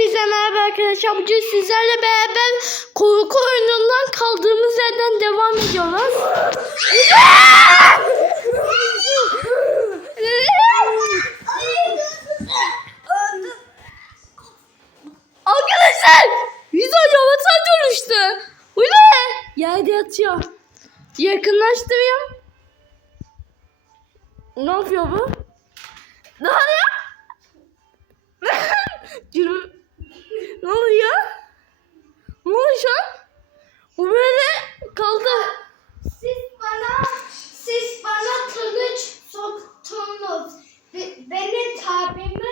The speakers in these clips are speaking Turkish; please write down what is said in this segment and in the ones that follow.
Hepinize merhaba arkadaşlar. Bugün sizlerle beraber korku oyunundan kaldığımız yerden devam ediyoruz. Arkadaşlar Rizo yavaşa dönüştü. Bu ne? Yerde yatıyor. Yakınlaştırayım. Ne yapıyor bu? Ne oluyor? Yürü. Ne oluyor? Ne oluyor? Bu böyle kaldı. Siz bana, siz bana kılıç soktunuz. Be- Beni tabime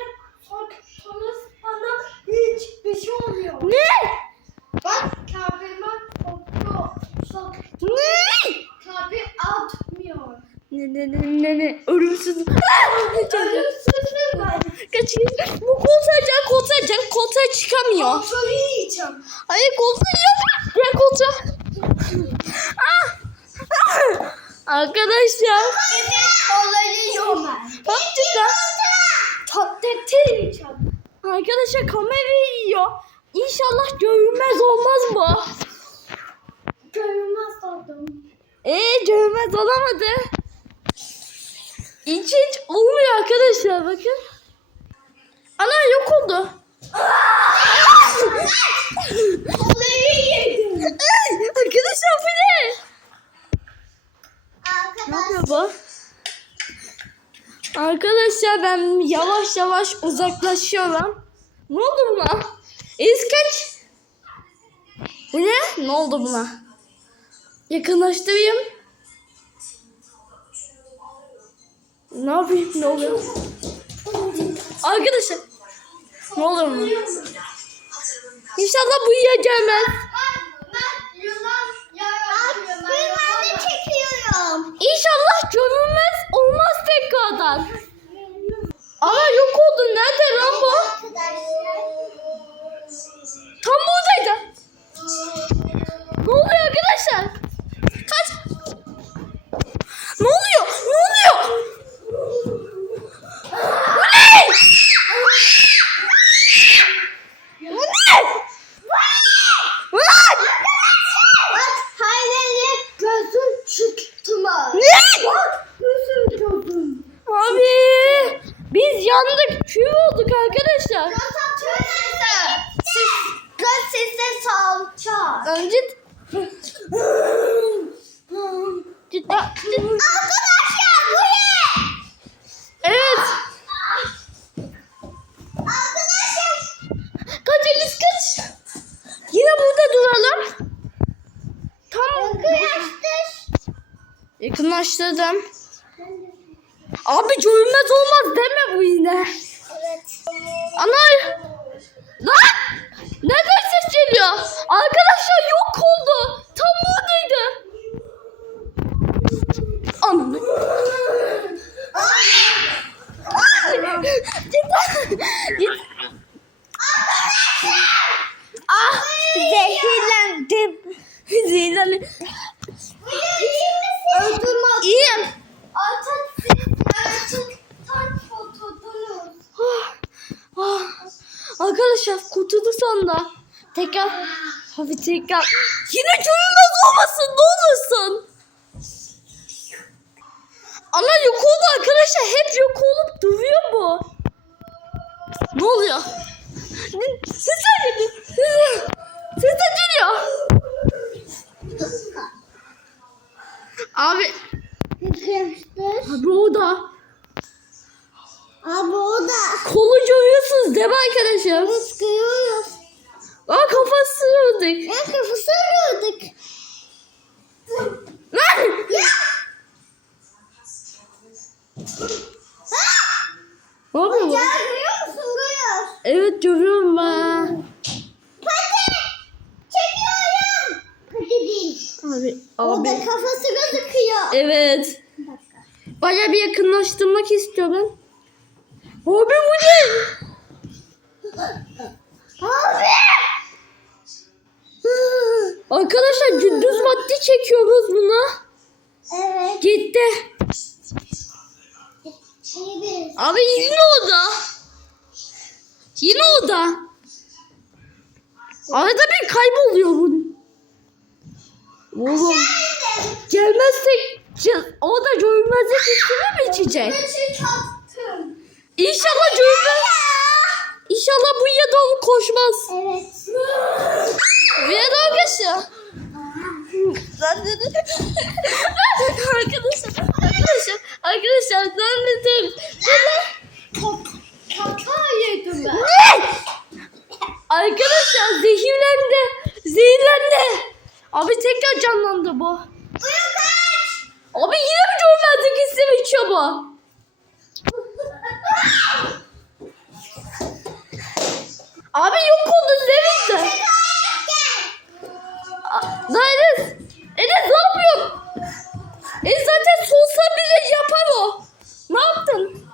soktunuz. Bana hiçbir şey olmuyor. Ne? Bak tabime soktu. Soktu. Ne? Tabi atmıyor. Ne ne ne ne ne? Çıkamıyor. Kontrolü yiyeceğim. Hayır koltuğa yok. Gel koltuğa. Ah! Arkadaşlar. Evet, olayı yiyorum ben. Ne yapacağız? Tatleti yiyeceğim. Arkadaşlar kamerayı yiyor. İnşallah görünmez olmaz bu. Görünmez oldum. Ee görünmez olamadı. Hiç hiç olmuyor arkadaşlar bakın. Ana yok oldu. Arkadaşlar bu ne? Ne yapıyor bu? Arkadaşlar ben yavaş yavaş uzaklaşıyorum. Ne oldu buna? Kaç? Bu ne? Ne oldu buna? Yakınlaştırayım. Ne yapayım? Ne oluyor? Arkadaşlar. Ne olur mu? İnşallah bu yiye gelmez. Ben, ben yılan yaratıyorum. Ben de çekiyorum. İnşallah görünmez olmaz tekrardan. Ana yok oldu. Nerede bu? Tam buradaydı. Ne oluyor arkadaşlar? Kaç. Ne oluyor? Ne oluyor? Bu ne? Bu ne? Lan! Bak hayalleri gözüm çıktı mı? Ne? Bak gözüm gözüm. Abi biz yandık. Kül olduk arkadaşlar. Göz size salça. Önce. Arkadaşlar bu ne? Evet. Arkadaşlar. Kaç Elis kaç. Yine burada duralım. Tamam. Arkadaşlar. Yakınlaştırdım. Abi görünmez olmaz deme bu yine. Evet. Ana. Lan. Nereden ses geliyor? Arkadaşlar yok oldu. Tam buradaydı. Anne. Cidden. Ah zehirlendim. Zehirlendim. Öldürmez. İyiyim. Artık siz gerçekten kurtuldunuz. Ah, ah. Arkadaşlar kurtuldu sonunda. Tekrar. Abi tekrar. Yine görünmez olmasın ne olursun. Ama yok oldu arkadaşlar. Hep yok olup duruyor bu. Ne oluyor? Sesler geliyor. Sesler- geliyor. Abi. Abi o da. Abi o da. Kolu görüyorsunuz değil mi arkadaşlar? Biz görüyoruz. Aa kafası yırdık. En kafası arıyorduk. Lan! Ne bu? Ya görüyor musun? Görüyoruz. Evet görüyorum ben. Pati. Çekiyorum. Pati değil. Abi, O abi. da kafası gözüküyor. Evet. Baya bir yakınlaştırmak istiyorum. Abi bu ne? Abi. Arkadaşlar gündüz madde çekiyoruz buna. Evet. Gitti. Abi yine o da. Yine o da. Arada bir kayboluyor bunun. Oğlum gelmezsek o da görünmezlik hissini mi içecek? İnşallah görünmez. İnşallah bu ya doğru koşmaz. Evet. Buraya doğru koşuyor. arkadaşlar, arkadaşlar, arkadaşlar zannettim. Kaka yedim ben. Ne? Arkadaşlar zehirlendi. Zehirlendi. Abi tekrar canlandı bu. Uyu kaç. Abi yine mi görmezlik hissi mi içiyor bu? Abi yok oldu Zevin de. A- Lan Enes. Enes ne yapıyorsun? Enes zaten soğusa bile yapar o. Ne yaptın?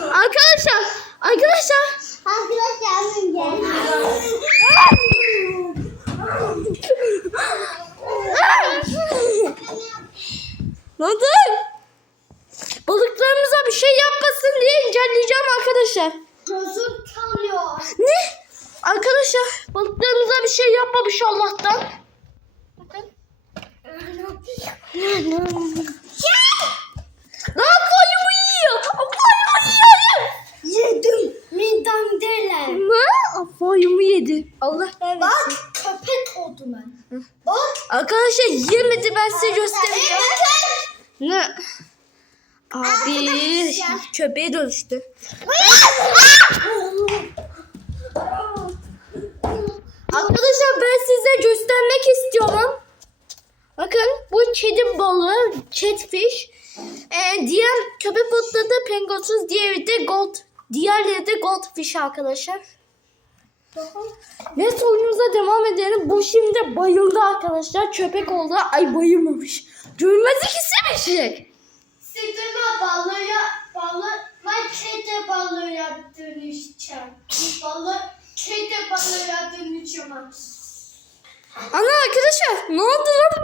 Arkadaşlar. Arkadaşlar. Arkadaşlarım geldi. Lan dur. Balıklarımıza bir şey yapmasın diye engelleyeceğim arkadaşlar. Gözüm çalıyor. Ne? Arkadaşlar balıklarımıza bir şey yapmamış Allah'tan. Bakın. Lan koyumu yiyor. Koyumu yiyor. Yedim. Midem deler. Ne? Koyumu yedi. Allah Bak kahretsin. köpek oldum ben. Bak. Arkadaşlar yemedi ben size göstereceğim. Ne? Abi Arkadaşlar. köpeğe dönüştü. Arkadaşlar ben size göstermek istiyorum. Bakın bu kedi balığı, catfish. Ee, diğer köpek balıkları da pangosuz, diğeri de gold. Diğerleri de goldfish arkadaşlar. Neyse oyunumuza devam edelim. Bu şimdi bayıldı arkadaşlar. Köpek oldu. Ay bayılmamış. Görmezlik istemiştik. Sidema balığa balık ben kedi balığa dönüşeceğim. Balık kedi balığa dönüşeceğim. Ana arkadaşlar ne oldu lan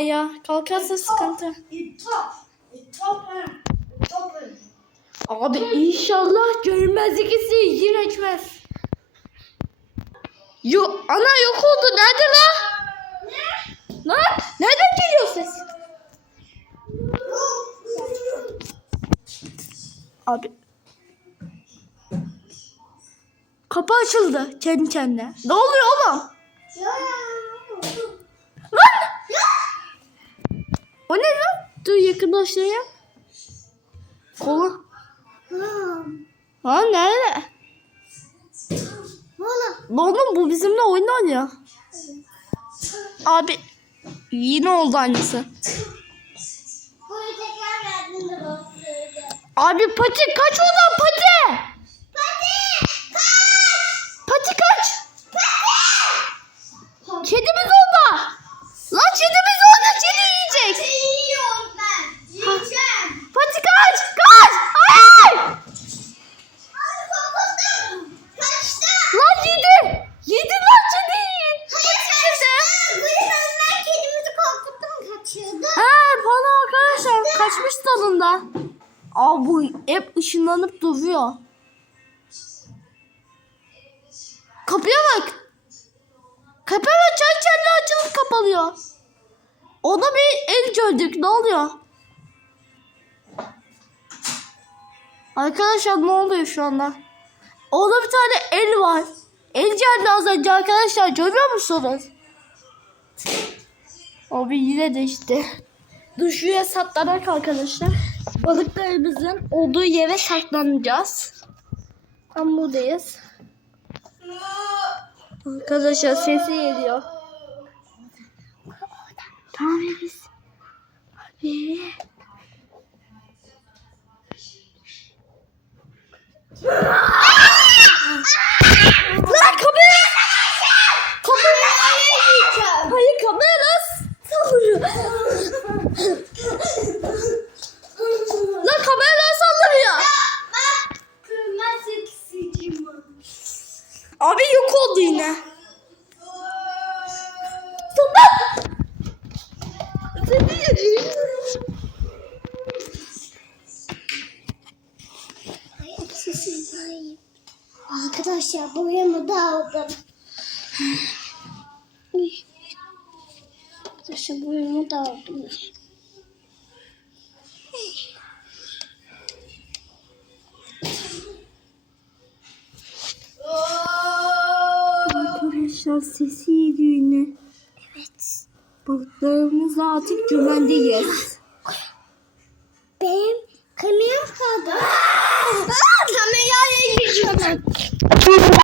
Ayağı? Kalkarsa sıkıntı. Abi inşallah görmezlik hissi yine içmez. Yo, ana yok oldu. Nerede lan? Ne? Lan nereden geliyor ses? Abi. Kapı açıldı kendi kendine. Ne oluyor oğlum? O ne lan? Dur yakınlaştırayım. Kolu. Ha nerede? Oğlum bu bizimle oyun oynuyor. Abi yine oldu annesi. Abi pati kaç oradan pati. Hadi. Kaç. Pati kaç. Kedimiz orada. Lan kedimiz orada kedi yiyecek. Yiyorum ben. Yiyeceğim. Pati kaç. Kaç. Hayır. Ay korkuttum. Kaçtı. Lan yedi. Yedi lan kediyi. Hayır kaçtı. Benim önümden kedimizi korkuttum kaçıyordu. Ha bana arkadaşlar kaçmış dalında. Aa bu hep ışınlanıp duruyor. Kapıya bak. Kapıya bak çay kendi açılıp kapalıyor. Ona bir el gördük ne oluyor? Arkadaşlar ne oluyor şu anda? Orada bir tane el var. El geldi az önce arkadaşlar görüyor musunuz? Abi yine de işte. Düşüye saklanak arkadaşlar. Balıklarımızın olduğu yere saklanacağız. Tam buradayız. Arkadaşlar sesi geliyor. Tamam biz. Abi. Lan kamera! Kamera! Hayır kamera sallıyor. Lan kamera sallamıyor. Bak. Kırmızı çizgim var. Abi yok oldu yine. Sonunda Ay. Arkadaşlar boyamı da aldım. Uy. Arkadaşlar boyamı da aldım. Arkadaşlar sesi geliyor yine. Evet. Balıklarımızla artık güvendeyiz. Benim kameram kaldı. Kameraya gireceğim.